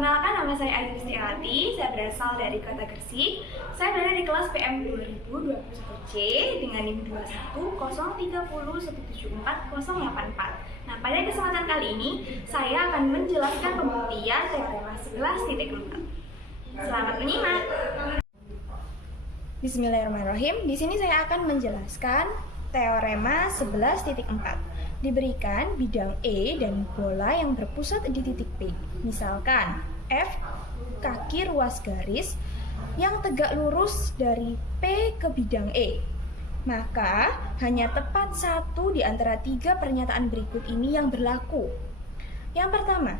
Perkenalkan, nama saya Ayu Kristianti, saya berasal dari Kota Gresik. Saya berada di kelas PM 2021C dengan NIM 210301740084. Nah, pada kesempatan kali ini, saya akan menjelaskan pembuktian teorema 11.4. Selamat menyimak. Bismillahirrahmanirrahim. Di sini saya akan menjelaskan teorema 11.4. Diberikan bidang E dan bola yang berpusat di titik P. Misalkan F kaki ruas garis yang tegak lurus dari P ke bidang E. Maka hanya tepat satu di antara tiga pernyataan berikut ini yang berlaku. Yang pertama,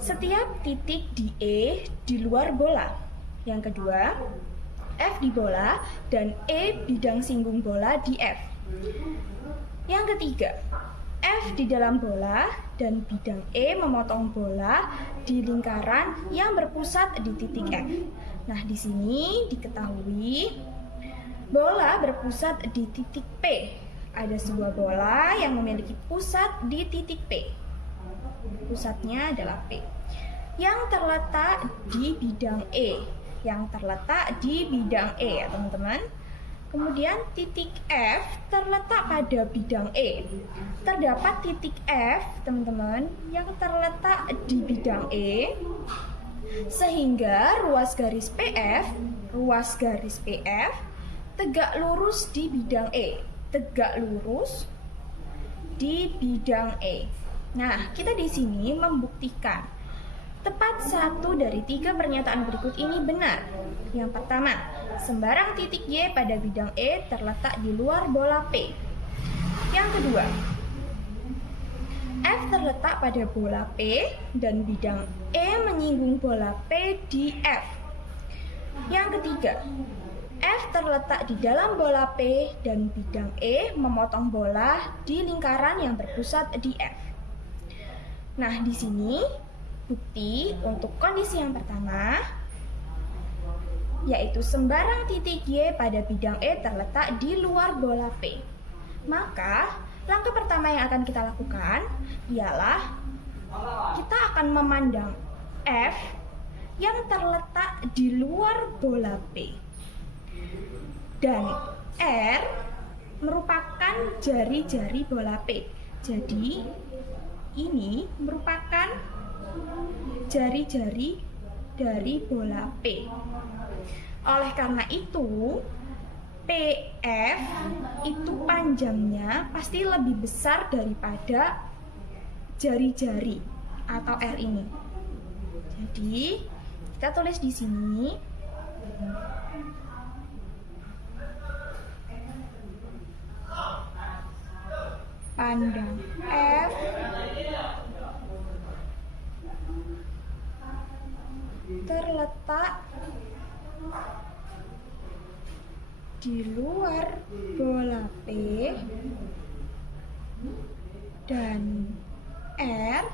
setiap titik di E di luar bola. Yang kedua, F di bola dan E bidang singgung bola di F. Yang ketiga, F di dalam bola dan bidang E memotong bola di lingkaran yang berpusat di titik F. Nah, di sini diketahui bola berpusat di titik P. Ada sebuah bola yang memiliki pusat di titik P. Pusatnya adalah P. Yang terletak di bidang E. Yang terletak di bidang E ya teman-teman. Kemudian titik F terletak pada bidang E. Terdapat titik F, teman-teman, yang terletak di bidang E, sehingga ruas garis PF tegak lurus di bidang E. Tegak lurus di bidang E. Nah, kita di sini membuktikan tepat satu dari tiga pernyataan berikut ini benar. Yang pertama, sembarang titik Y pada bidang E terletak di luar bola P. Yang kedua, F terletak pada bola P dan bidang E menyinggung bola P di F. Yang ketiga, F terletak di dalam bola P dan bidang E memotong bola di lingkaran yang berpusat di F. Nah, di sini bukti untuk kondisi yang pertama, yaitu sembarang titik Y pada bidang E terletak di luar bola P. Maka, langkah pertama yang akan kita lakukan ialah kita akan memandang F yang terletak di luar bola P. Dan R merupakan jari-jari bola P. Jadi, ini merupakan jari-jari dari bola P. Oleh karena itu, PF itu panjangnya pasti lebih besar daripada jari-jari atau R ini. Jadi, kita tulis di sini pandang F terletak di luar bola P dan R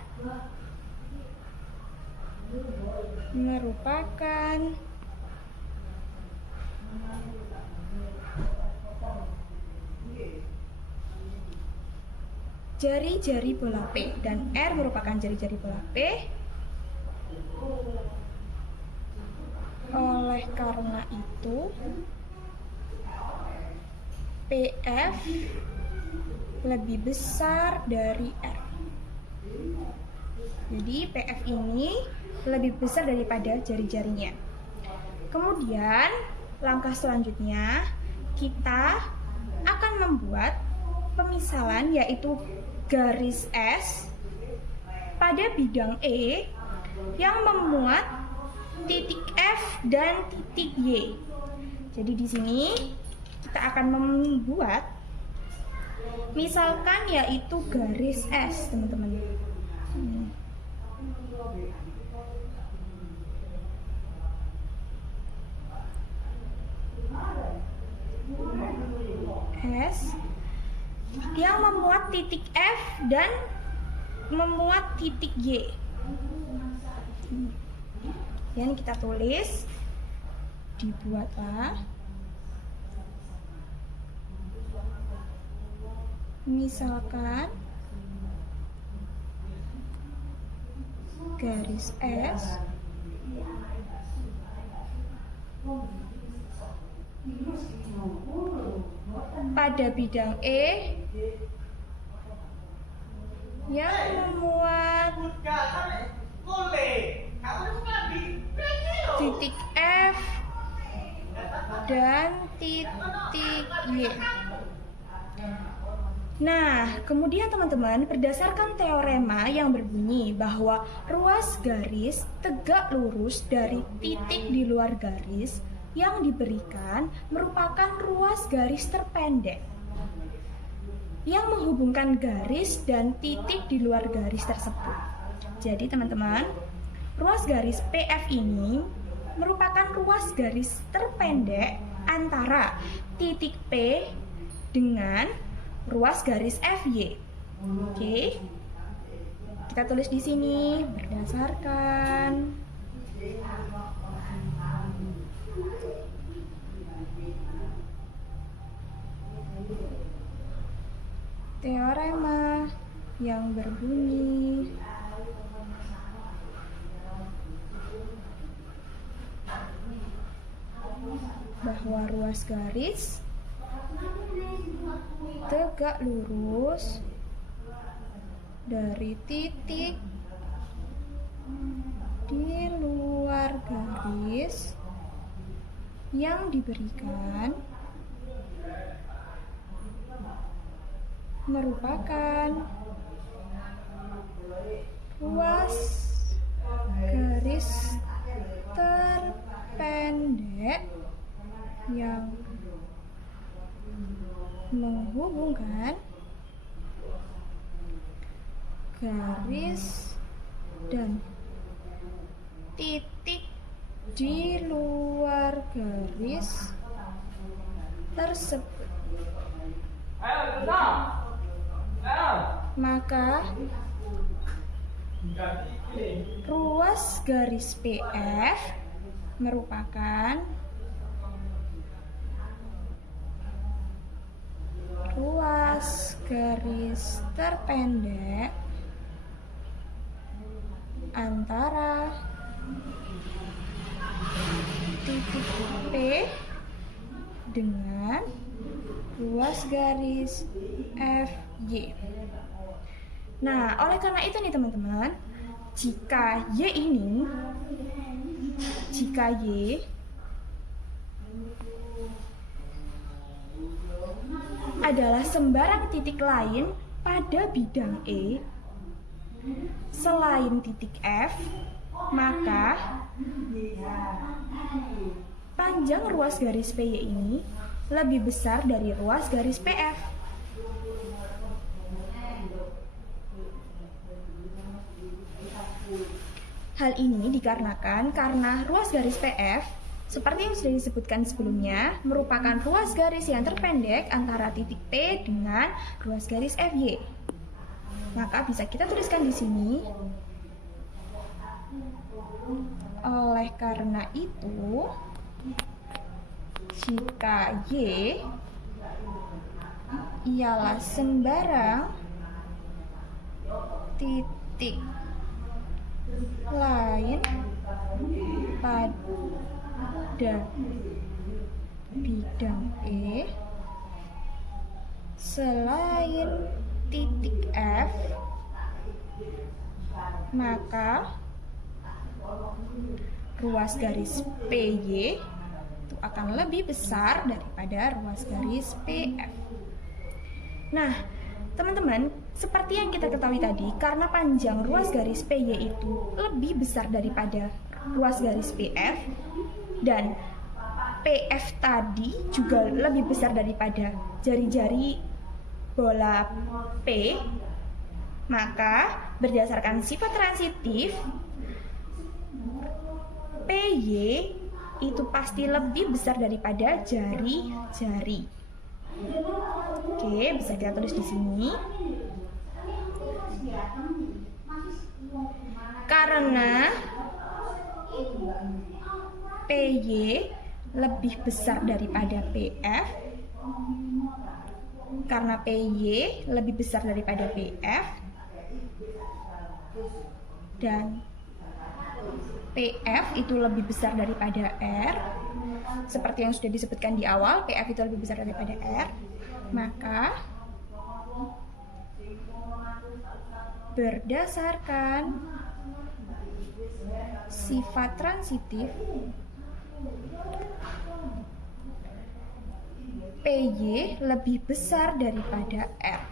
merupakan jari-jari bola P dan R merupakan jari-jari bola P. Oleh karena itu, PF lebih besar dari R. Jadi PF ini lebih besar daripada jari-jarinya. Kemudian langkah selanjutnya kita akan membuat pemisalan, yaitu garis S pada bidang E yang memuat titik F dan titik Y. Jadi di sini kita akan membuat misalkan yaitu garis S, teman-teman. S yang memuat titik F dan memuat titik Y. Yang kita tulis, dibuatlah misalkan garis S pada bidang E yang memuat titik F dan titik Y. Nah, kemudian teman-teman, berdasarkan teorema yang berbunyi bahwa ruas garis tegak lurus dari titik di luar garis yang diberikan merupakan ruas garis terpendek yang menghubungkan garis dan titik di luar garis tersebut. Jadi teman-teman, ruas garis PF ini merupakan ruas garis terpendek antara titik P dengan ruas garis FY. Oke. Kita tulis di sini berdasarkan teorema yang berbunyi bahwa ruas garis tegak lurus dari titik di luar garis yang diberikan merupakan ruas garis terpendek yang menghubungkan garis dan titik di luar garis tersebut. Maka ruas garis PF merupakan ruas garis terpendek antara titik P dengan ruas garis FY. Nah, oleh karena itu nih teman-teman, jika Y adalah sembarang titik lain pada bidang E selain titik F, maka panjang ruas garis PY ini lebih besar dari ruas garis PF. Hal ini dikarenakan karena ruas garis PF, seperti yang sudah disebutkan sebelumnya, merupakan ruas garis yang terpendek antara titik P dengan ruas garis FY. Maka bisa kita tuliskan di sini. Oleh karena itu, jika Y ialah sembarang titik lain pada bidang E selain titik F, maka ruas garis PY itu akan lebih besar daripada ruas garis PF. Nah, teman-teman, seperti yang kita ketahui tadi, karena panjang ruas garis PY itu lebih besar daripada ruas garis PF, dan PF tadi juga lebih besar daripada jari-jari bola P, maka berdasarkan sifat transitif, PY itu pasti lebih besar daripada jari-jari. Oke, bisa kita tulis di sini. Karena PY lebih besar daripada PF, karena PY lebih besar daripada PF, dan PF itu lebih besar daripada R, seperti yang sudah disebutkan di awal, PF itu lebih besar daripada R, maka berdasarkan sifat transitif, PY lebih besar daripada R.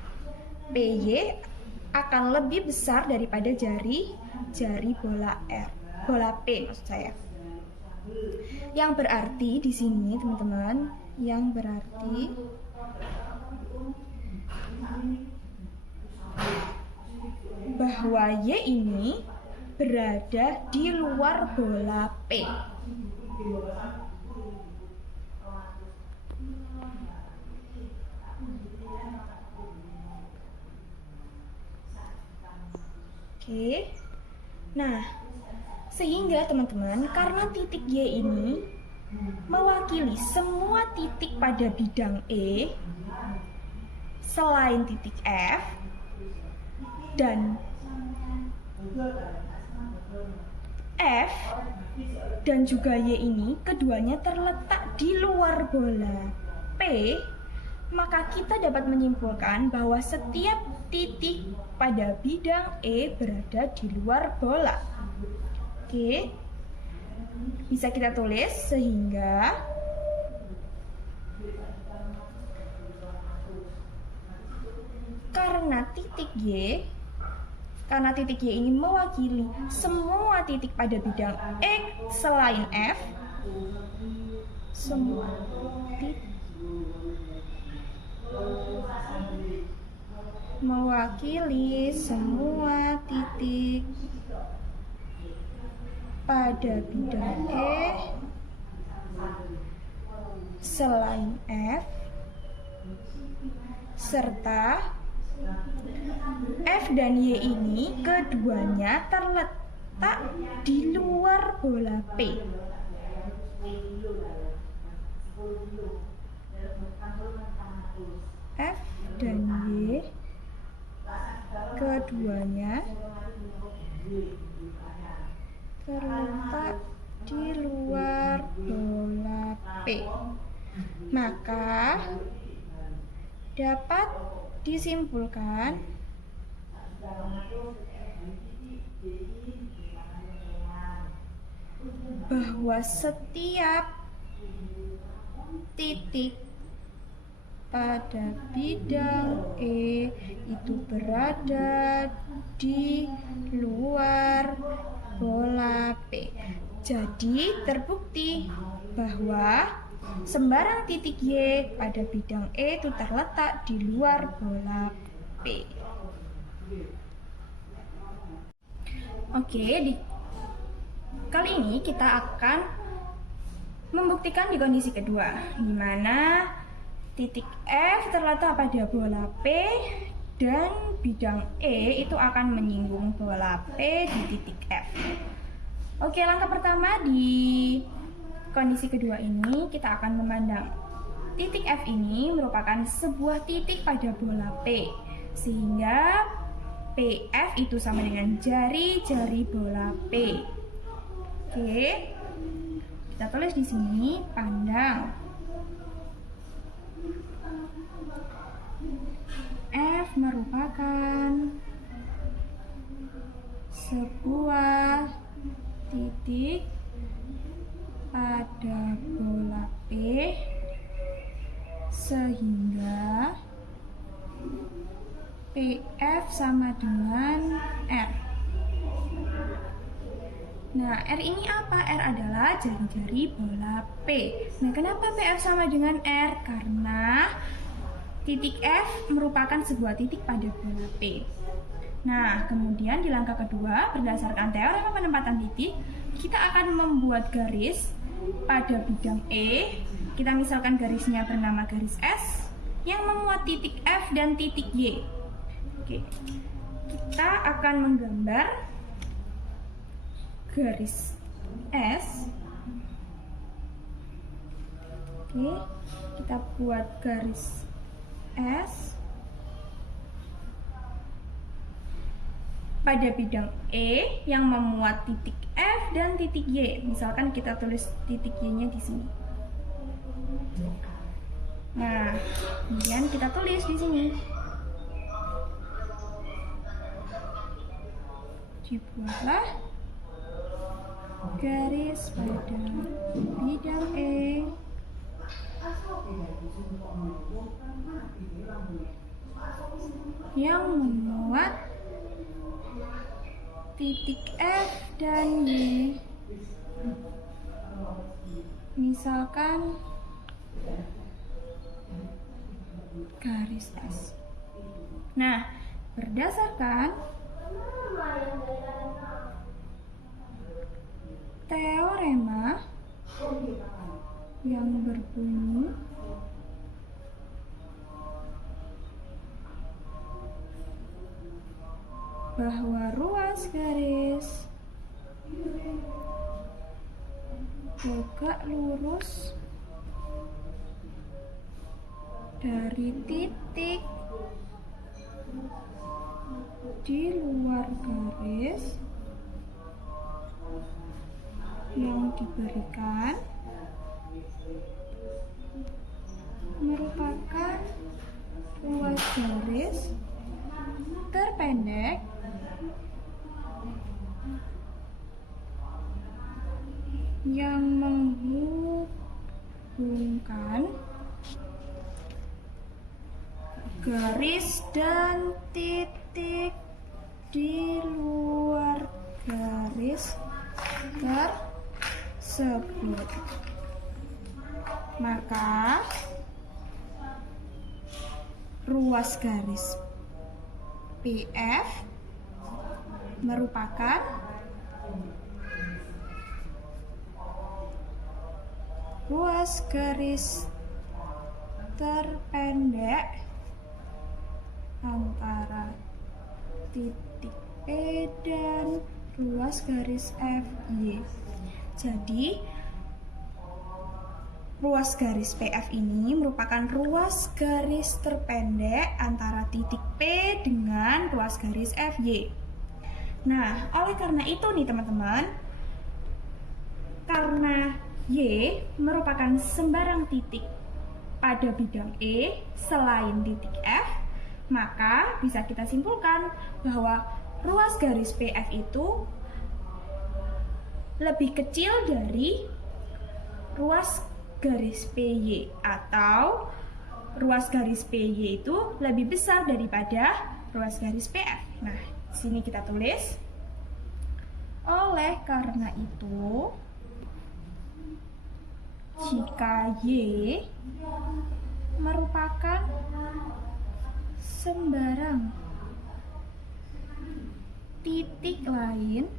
PY akan lebih besar daripada jari bola R, bola P maksud saya. Yang berarti di sini teman-teman, yang berarti bahwa Y ini berada di luar bola P. Oke. Nah, sehingga teman-teman, karena titik Y ini mewakili semua titik pada bidang E selain titik F, dan F dan juga Y ini keduanya terletak di luar bola P, maka kita dapat menyimpulkan bahwa setiap titik pada bidang E berada di luar bola. Oke, bisa kita tulis sehingga karena titik Y ini mewakili semua titik pada bidang E selain F, semua titik mewakili semua titik pada bidang E selain F, serta F dan Y ini keduanya terletak di luar bola P. F dan Y keduanya terletak di luar bola P. Maka dapat disimpulkan bahwa setiap titik pada bidang E itu berada di luar bola P. Jadi terbukti bahwa sembarang titik Y pada bidang E itu terletak di luar bola P. Oke, kali ini kita akan membuktikan di kondisi kedua, di mana titik F terletak pada bola P dan bidang E itu akan menyinggung bola P di titik F. Oke, langkah pertama di kondisi kedua ini kita akan memandang titik F ini merupakan sebuah titik pada bola P, sehingga PF itu sama dengan jari-jari bola P. Oke, kita tulis di sini, pandang F merupakan sebuah titik pada bola P, sehingga PF sama dengan R. Nah, R ini apa? R adalah jari-jari bola P. Nah, kenapa PF sama dengan R? Karena titik F merupakan sebuah titik pada bola P. Nah, kemudian di langkah kedua, berdasarkan teorema penempatan titik, kita akan membuat garis pada bidang E. Kita misalkan garisnya bernama garis S yang memuat titik F dan titik Y. Oke, kita akan menggambar garis S. Oke, kita buat garis S pada bidang E yang memuat titik F dan titik Y. Misalkan kita tulis titik Y-nya di sini. Nah, kemudian kita tulis di sini. Dibuatlah garis pada bidang E yang memuat titik F dan Y. Misalkan garis S. Nah, berdasarkan teorema yang berbunyi bahwa ruas garis tegak lurus dari titik di luar garis yang diberikan merupakan ruas garis terpendek yang menghubungkan garis dan titik di luar garis tersebut. Maka ruas garis PF merupakan ruas garis terpendek antara titik P dan ruas garis FY. Jadi, ruas garis PF ini merupakan ruas garis terpendek antara titik P dengan ruas garis FY. Nah, oleh karena itu nih teman-teman, karena Y merupakan sembarang titik pada bidang E selain titik F, maka bisa kita simpulkan bahwa ruas garis PF itu lebih kecil dari ruas garis PY, atau ruas garis PY itu lebih besar daripada ruas garis PF. Nah, di sini kita tulis, oleh karena itu, jika Y merupakan sembarang titik lain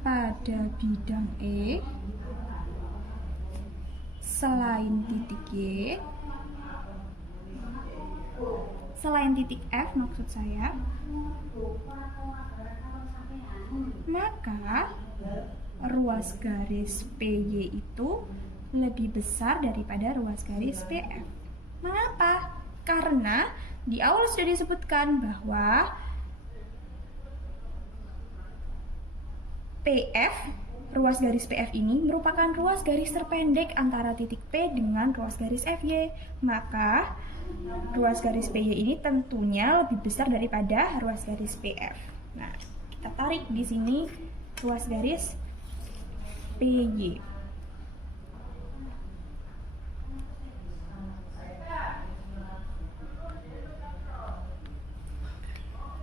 pada bidang E selain titik Y, selain titik F maksud saya, maka ruas garis PY itu lebih besar daripada ruas garis PF. Mengapa? Karena di awal sudah disebutkan bahwa PF, ruas garis PF ini merupakan ruas garis terpendek antara titik P dengan ruas garis FY. Maka ruas garis PY ini tentunya lebih besar daripada ruas garis PF. Nah, kita tarik di sini ruas garis PY.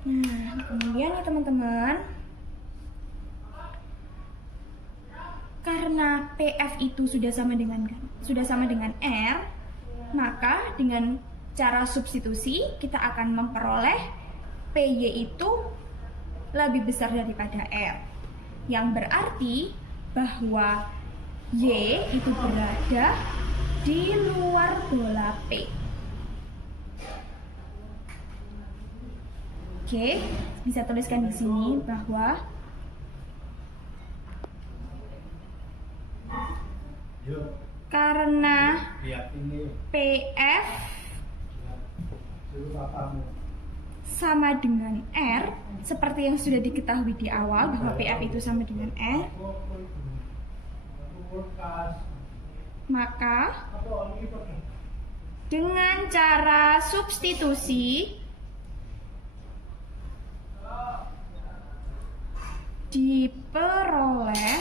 Nah, kemudian ya teman-teman, karena PF itu sudah sama dengan R, maka dengan cara substitusi kita akan memperoleh PY itu lebih besar daripada R, yang berarti bahwa Y itu berada di luar bola P. Oke, bisa tuliskan di sini bahwa karena PF sama dengan R, seperti yang sudah diketahui di awal bahwa PF itu sama dengan R, maka dengan cara substitusi diperoleh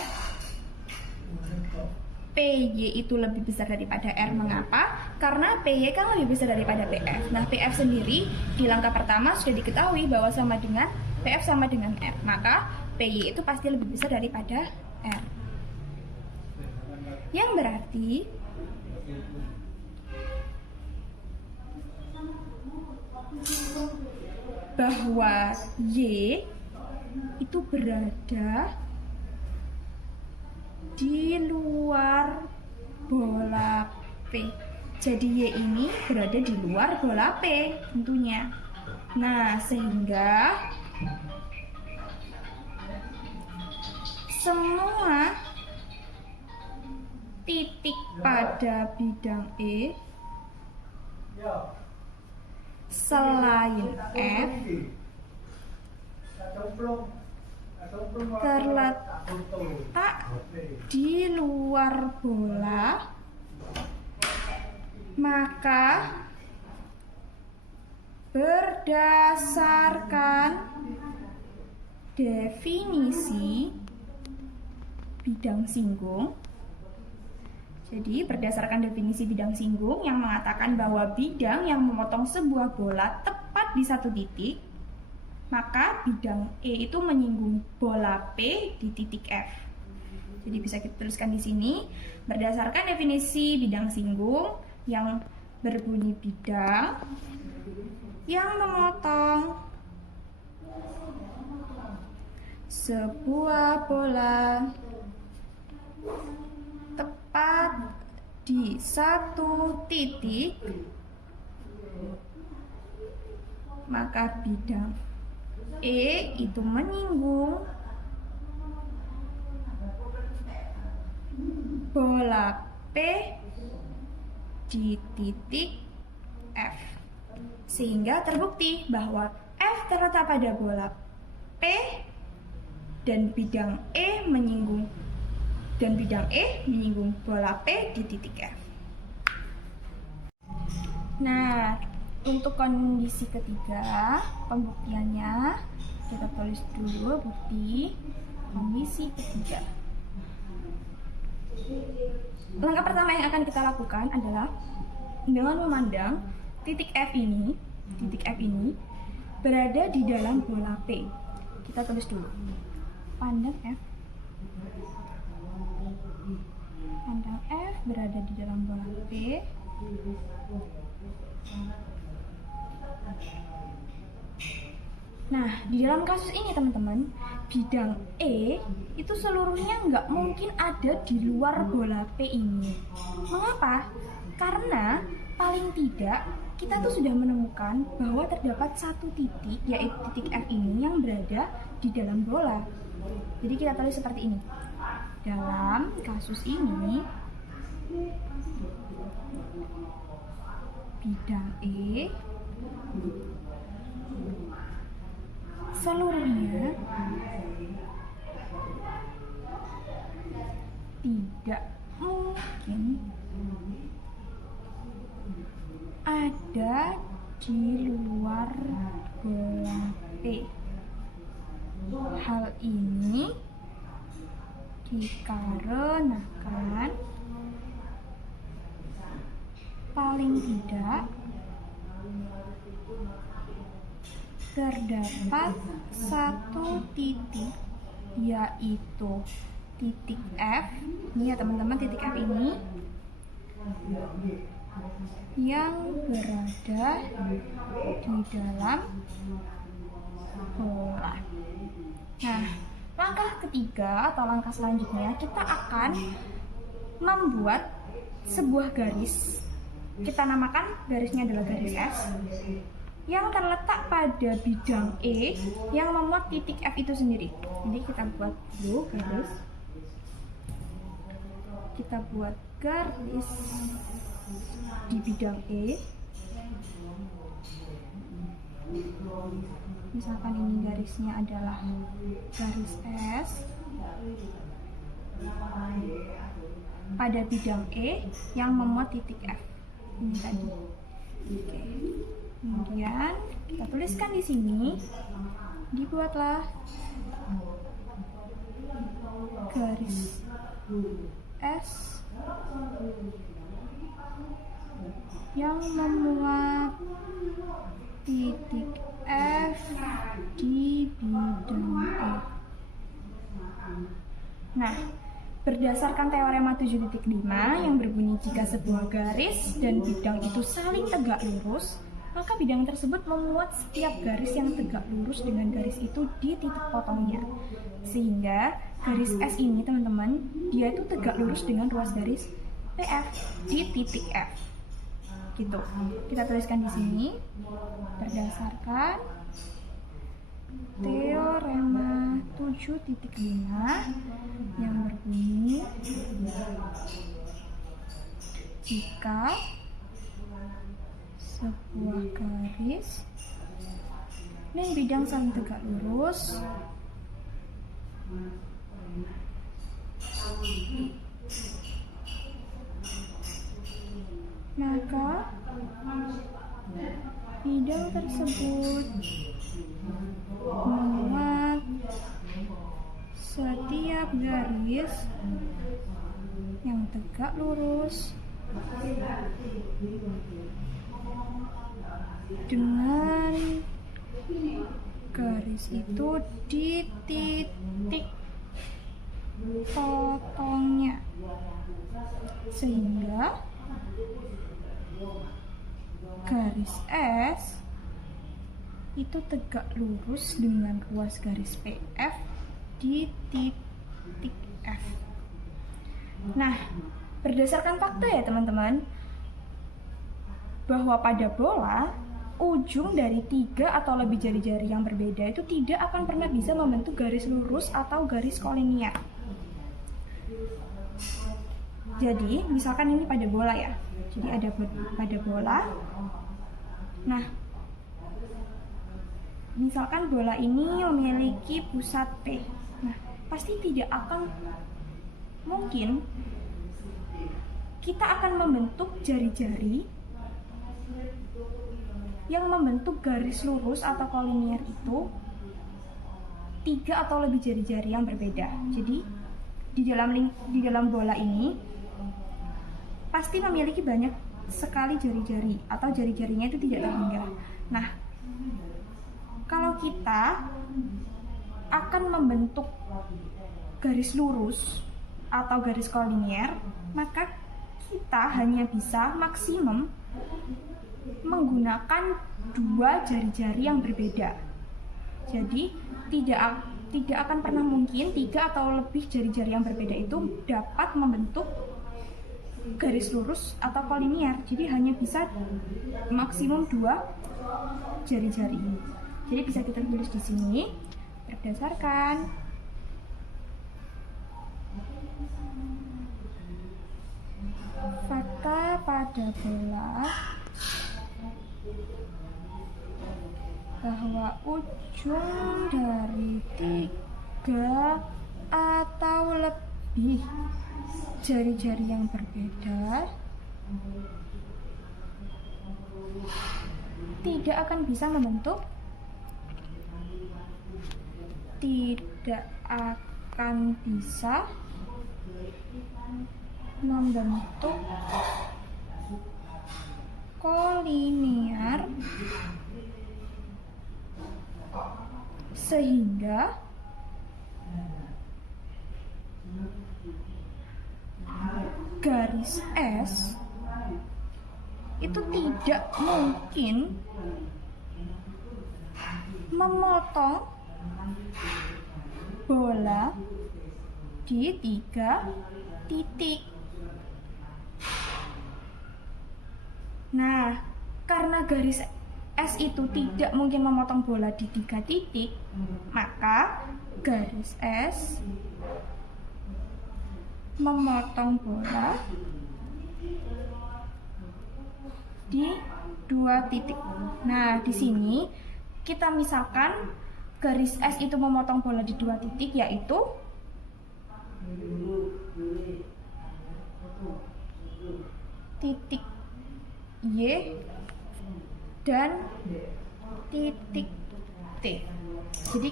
PY itu lebih besar daripada R. Mengapa? Karena PY kan lebih besar daripada PF. Nah, PF sendiri di langkah pertama sudah diketahui bahwa sama dengan PF sama dengan R. Maka PY itu pasti lebih besar daripada R. Yang berarti bahwa Y itu berada di luar bola P. Jadi Y ini berada di luar bola P tentunya. Nah, sehingga semua titik pada bidang E selain F terletak di luar bola, maka berdasarkan definisi bidang singgung, jadi berdasarkan definisi bidang singgung yang mengatakan bahwa bidang yang memotong sebuah bola tepat di satu titik, maka bidang E itu menyinggung bola P di titik F. Jadi bisa kita tuliskan di sini, berdasarkan definisi bidang singgung yang berbunyi bidang yang memotong sebuah bola tepat di satu titik, maka bidang E itu menyinggung bola P di titik F, sehingga terbukti bahwa F terletak pada bola P dan bidang E menyinggung bola P di titik F. Nah, untuk kondisi ketiga, pembuktiannya kita tulis dulu bukti kondisi ketiga. Langkah pertama yang akan kita lakukan adalah dengan memandang titik F ini berada di dalam bola P. Kita tulis dulu. Pandang F berada di dalam bola P. Nah, di dalam kasus ini teman-teman, bidang E itu seluruhnya nggak mungkin ada di luar bola P ini. Mengapa? Karena paling tidak kita tuh sudah menemukan bahwa terdapat satu titik, yaitu titik F ini yang berada di dalam bola. Jadi kita tulis seperti ini. Dalam kasus ini, bidang E seluruhnya tidak mungkin ada di luar bola P. Hal ini dikarenakan paling tidak terdapat satu titik, yaitu titik F. Ini ya teman-teman, titik F ini yang berada di dalam bola. Nah, langkah ketiga atau langkah selanjutnya kita akan membuat sebuah garis. Kita namakan garisnya adalah garis S yang terletak pada bidang E yang memuat titik F itu sendiri. Jadi kita buat dulu garis. Kita buat garis di bidang E. Misalkan ini garisnya adalah garis S pada bidang E yang memuat titik F. Ini tadi. Oke. Kemudian kita tuliskan di sini, dibuatlah garis S yang memuat titik F di bidang E. Nah, berdasarkan teorema 7.5 yang berbunyi jika sebuah garis dan bidang itu saling tegak lurus, maka bidang tersebut memuat setiap garis yang tegak lurus dengan garis itu di titik potongnya. Sehingga garis S ini, teman-teman, dia itu tegak lurus dengan ruas garis PF di titik F. Gitu. Kita tuliskan di sini berdasarkan teorema 7.5 yang berbunyi jika sebuah garis dan bidang saling tegak lurus, maka bidang tersebut memuat setiap garis yang tegak lurus dengan garis itu di titik potongnya, sehingga garis S itu tegak lurus dengan ruas garis PF di titik F. Nah, berdasarkan fakta ya teman-teman, bahwa pada bola, ujung dari 3 atau lebih jari-jari yang berbeda itu tidak akan pernah bisa membentuk garis lurus atau garis kolinier. Jadi, misalkan ini pada bola ya. Jadi ada pada bola. Nah, misalkan bola ini memiliki pusat P. Nah, pasti tidak akan mungkin kita akan membentuk jari-jari yang membentuk garis lurus atau kolinier itu 3 atau lebih jari-jari yang berbeda. Jadi di dalam bola ini pasti memiliki banyak sekali jari-jari atau jari-jarinya itu tidak terhingga. Nah, kalau kita akan membentuk garis lurus atau garis kolinier, maka kita hanya bisa maksimum menggunakan 2 jari-jari yang berbeda. Jadi tidak akan pernah mungkin 3 atau lebih jari-jari yang berbeda itu dapat membentuk garis lurus atau kolinier. Jadi hanya bisa maksimum 2 jari-jari. Jadi bisa kita tulis di sini berdasarkan fakta pada bola bahwa ujung dari 3 atau lebih jari-jari yang berbeda tidak akan bisa membentuk kolinier, sehingga garis S itu tidak mungkin memotong bola di 3 titik. Nah, karena garis S itu tidak mungkin memotong bola di 3 titik, maka garis S memotong bola di 2 titik. Nah, di sini kita misalkan garis S itu memotong bola di 2 titik, yaitu titik Y dan titik T. Jadi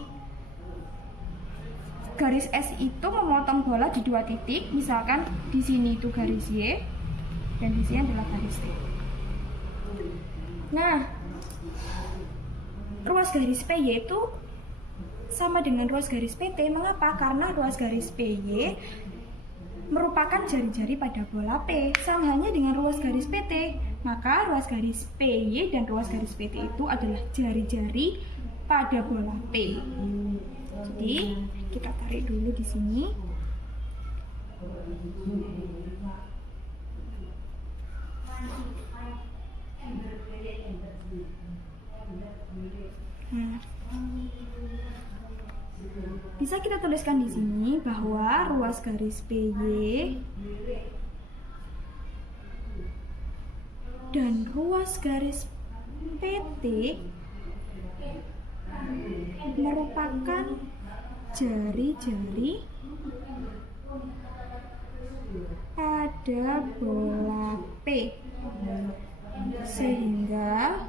garis S itu memotong bola di 2 titik, misalkan di sini itu garis Y dan di sini adalah garis T. Nah, ruas garis PY itu sama dengan ruas garis PT. Mengapa? Karena ruas garis PY merupakan jari-jari pada bola P, sama halnya dengan ruas garis PT. Maka ruas garis PY dan ruas garis PT itu adalah jari-jari pada bola P. Jadi kita tarik dulu di sini. Nah, bisa kita tuliskan di sini bahwa ruas garis PY dan ruas garis PT merupakan jari-jari pada bola P, sehingga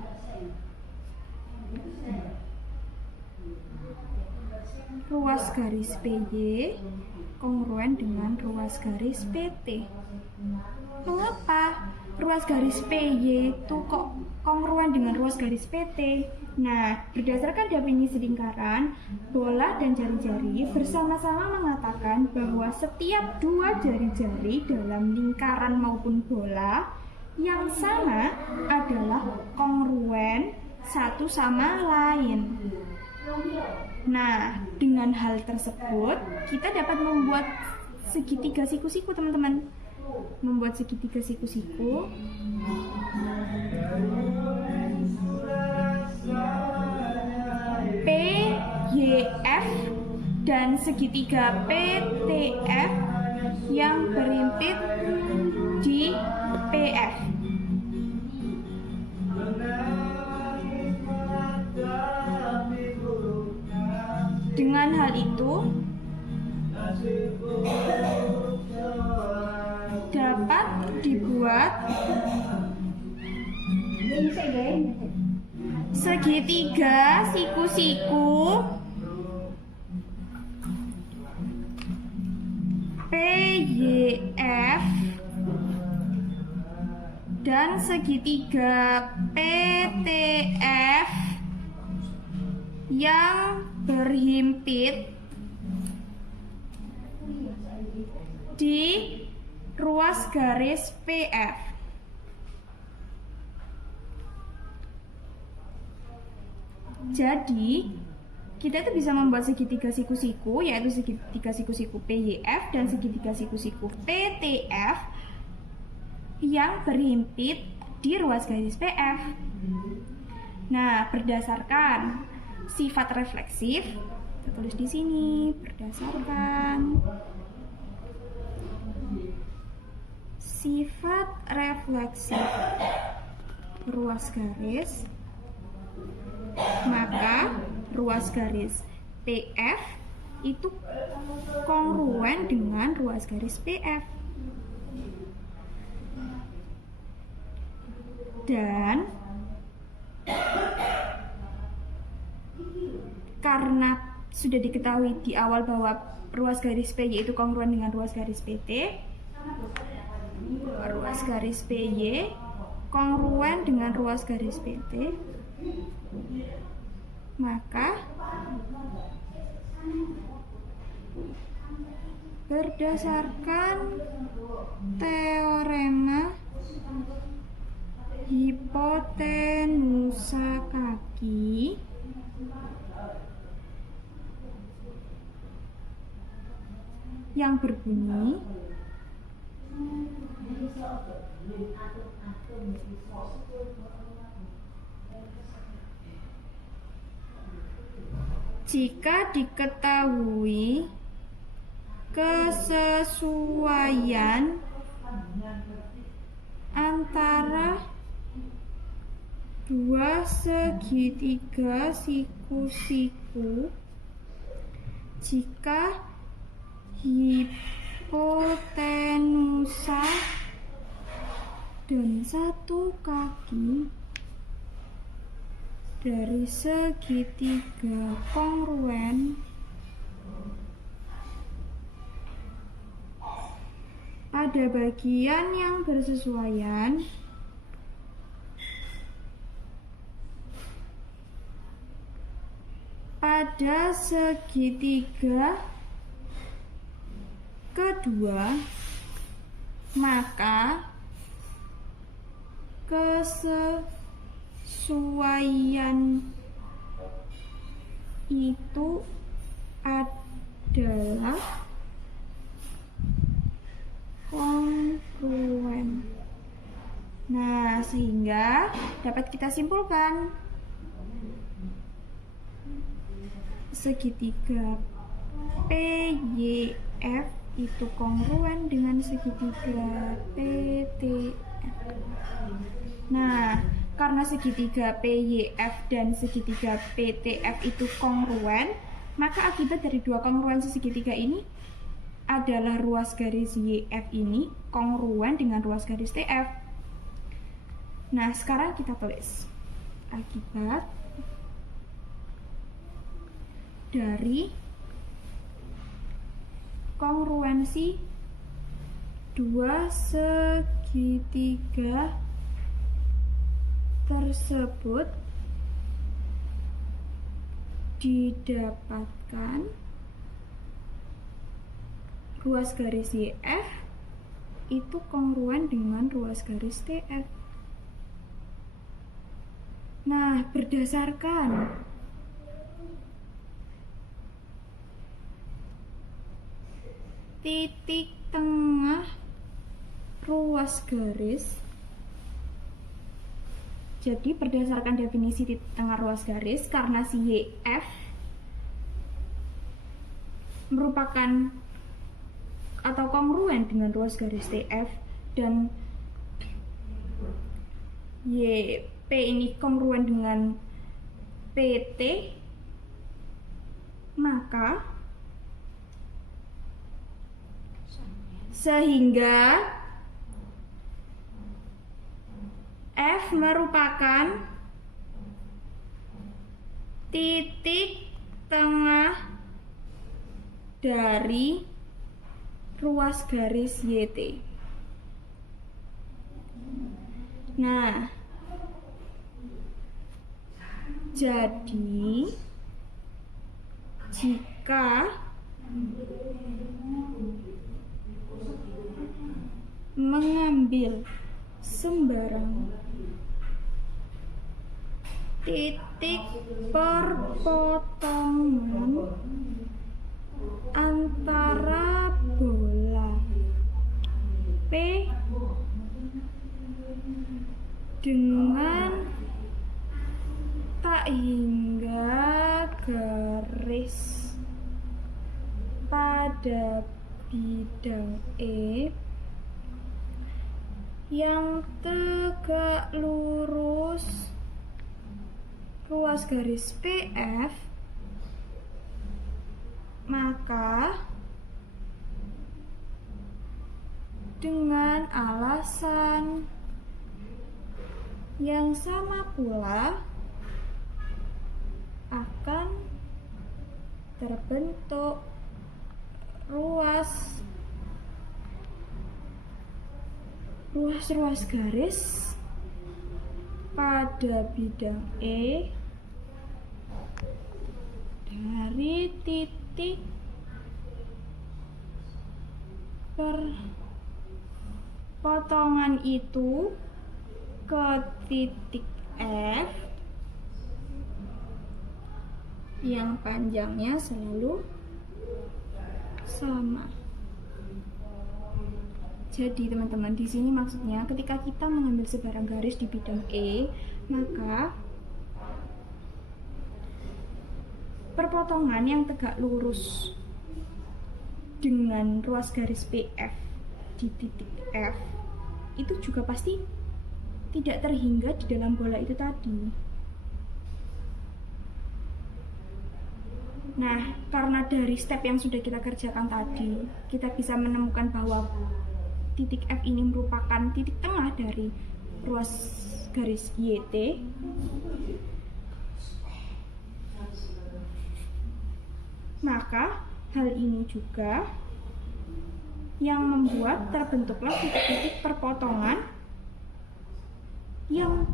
ruas garis PY kongruen dengan ruas garis PT. Mengapa ruas garis PY itu kok kongruen dengan ruas garis PT? Nah, berdasarkan definisi lingkaran, bola dan jari-jari bersama-sama mengatakan bahwa setiap dua jari-jari dalam lingkaran maupun bola yang sama adalah kongruen satu sama lain. Nah, dengan hal tersebut, kita dapat membuat segitiga siku-siku, teman-teman. Membuat segitiga siku-siku PYF dan segitiga PTF yang berhimpit di PF. Dengan hal itu dapat dibuat segitiga siku-siku PYF dan segitiga PTF yang berhimpit di ruas garis PF. Jadi, kita itu bisa membuat segitiga siku-siku, yaitu segitiga siku-siku PYF dan segitiga siku-siku PTF yang berhimpit di ruas garis PF. Nah, berdasarkan sifat refleksif, kita tulis di sini, berdasarkan sifat refleksif ruas garis, maka ruas garis PF itu kongruen dengan ruas garis PF. Dan karena sudah diketahui di awal bahwa ruas garis PY itu kongruen dengan ruas garis PT, ruas garis PY kongruen dengan ruas garis PT, maka berdasarkan teorema hipotenusa kaki, yang berbunyi jika diketahui kesesuaian antara dua segitiga siku-siku jika hipotenusa dan satu kaki dari segitiga kongruen pada bagian yang bersesuaian pada segitiga kedua, maka kesesuaian itu adalah kongruen. Nah, sehingga dapat kita simpulkan segitiga PYF itu kongruen dengan segitiga PTF. Nah, karena segitiga PYF dan segitiga PTF itu kongruen, maka akibat dari dua kongruensi segitiga ini adalah ruas garis YF ini kongruen dengan ruas garis TF. Nah, sekarang kita tulis akibat dari kongruensi dua segitiga tersebut didapatkan ruas garis YF itu kongruen dengan ruas garis TF. Nah, berdasarkan titik tengah ruas garis, jadi berdasarkan definisi titik tengah ruas garis, karena si YF merupakan atau kongruen dengan ruas garis TF dan YP ini kongruen dengan PT, maka sehingga F merupakan titik tengah dari ruas garis YT. Nah, jadi jika mengambil sembarang titik perpotongan antara bola P dengan tak hingga garis pada bidang E yang tegak lurus ruas garis PF, maka dengan alasan yang sama pula akan terbentuk ruas garis pada bidang E dari titik perpotongan itu ke titik F yang panjangnya selalu sama. Jadi teman-teman, di sini maksudnya ketika kita mengambil sebarang garis di bidang E, maka perpotongan yang tegak lurus dengan ruas garis PF di titik F itu juga pasti tidak terhingga di dalam bola itu tadi. Nah, karena dari step yang sudah kita kerjakan tadi, kita bisa menemukan bahwa titik F ini merupakan titik tengah dari ruas garis YT. Maka, hal ini juga yang membuat terbentuklah titik-titik perpotongan yang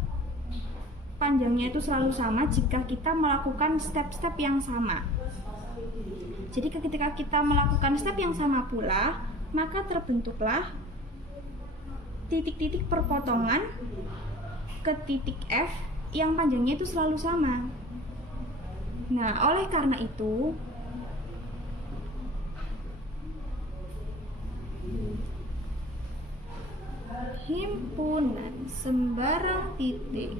panjangnya itu selalu sama jika kita melakukan step-step yang sama. Jadi ketika kita melakukan step yang sama pula, maka terbentuklah titik-titik perpotongan ke titik F yang panjangnya itu selalu sama. Nah, oleh karena itu, himpunan sembarang titik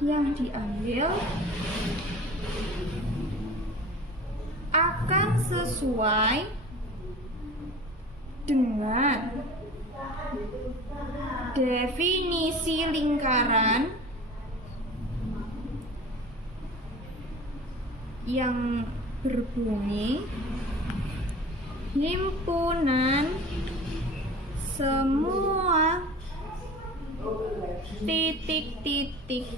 yang diambil akan sesuai dengan definisi lingkaran yang berbunyi himpunan semua titik-titik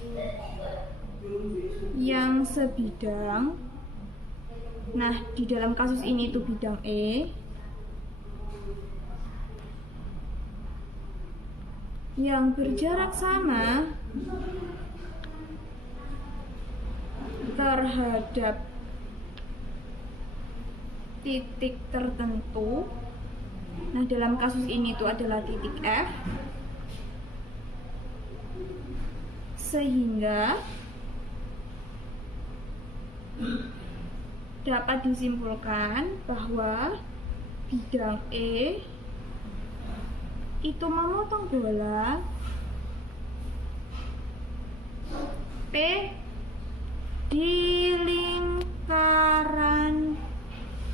yang sebidang. Nah, di dalam kasus ini itu bidang E yang berjarak sama terhadap titik tertentu. Nah, dalam kasus ini itu adalah titik F, sehingga dapat disimpulkan bahwa bidang E itu memotong bola P di lingkaran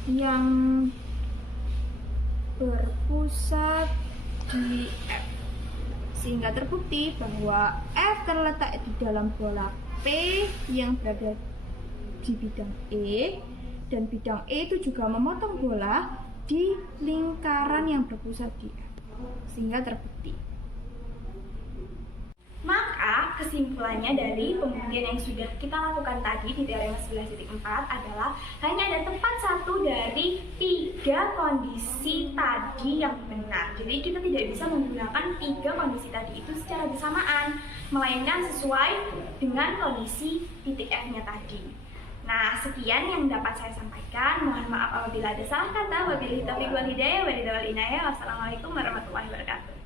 yang berpusat di F, sehingga terbukti bahwa F terletak di dalam bola P yang berada di bidang E, dan bidang E itu juga memotong bola di lingkaran yang berpusat di F, sehingga terbukti. Maka kesimpulannya dari pembuktian yang sudah kita lakukan tadi di teorema 11.4 adalah hanya ada tepat satu dari 3 kondisi tadi yang benar. Jadi kita tidak bisa menggunakan 3 kondisi tadi itu secara bersamaan, melainkan sesuai dengan kondisi titik F-nya tadi. Nah, sekian yang dapat saya sampaikan. Mohon maaf apabila ada salah kata. Wabillahi taufiq wal hidayah. Wassalamualaikum warahmatullahi wabarakatuh.